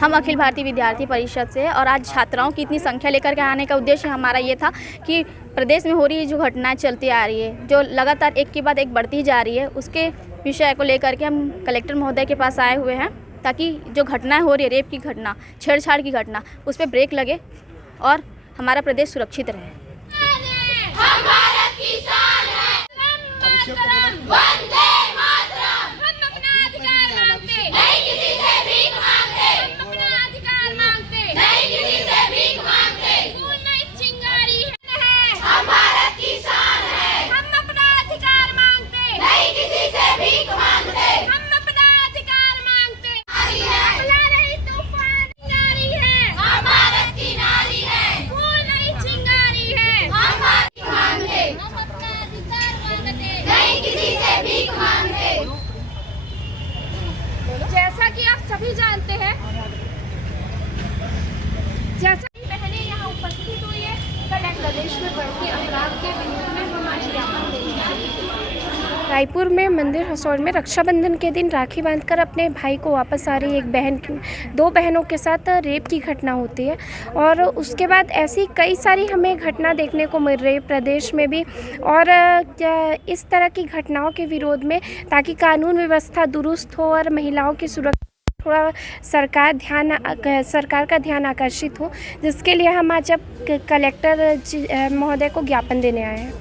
हम अखिल भारतीय विद्यार्थी परिषद से और आज छात्राओं की इतनी संख्या लेकर के आने का उद्देश्य हमारा ये था कि प्रदेश में हो रही जो घटनाएं चलती आ रही है, जो लगातार एक के बाद एक बढ़ती जा रही है, उसके विषय को लेकर के हम कलेक्टर महोदय के पास आए हुए हैं ताकि जो घटनाएं हो रही है, रेप की घटना, छेड़छाड़ की घटना, उस पर ब्रेक लगे और हमारा प्रदेश सुरक्षित रहे। हम भारत की शान है। वंदे मातरम। हम अपना अधिकार मांगते, नहीं किसी से भीख मांगते। हम अपना अधिकार मांगते, नहीं किसी से भीख मांगते। फूल नहीं चिंगारी है, हम भारत की शान है। हम अपना अधिकार मांगते, नहीं किसी से भीख मांगते। हम अपना अधिकार मांगते। बुला रही तूफान नारी है, हम भारत की नारी है। फूल नहीं चिंगारी है, हम भारत की मांगते। हम अपना अधिकार मांगते, नहीं किसी से भीख मांगते। जैसा कि आप सभी जानते हैं, जैसा कि बहनें यहाँ उपस्थित हुई है, कल प्रदेश में बढ़ते अपराध के विरोध में हम आज ज्ञापन देंगे। रायपुर में मंदिर हसौड़ में रक्षाबंधन के दिन राखी बांधकर अपने भाई को वापस आ रही एक बहन, दो बहनों के साथ रेप की घटना होती है और उसके बाद ऐसी कई सारी हमें घटना देखने को मिल रही है प्रदेश में भी। और इस तरह की घटनाओं के विरोध में, ताकि कानून व्यवस्था दुरुस्त हो और महिलाओं की सुरक्षा थोड़ा सरकार का ध्यान आकर्षित हो, जिसके लिए हम आज अब कलेक्टर महोदय को ज्ञापन देने आए हैं।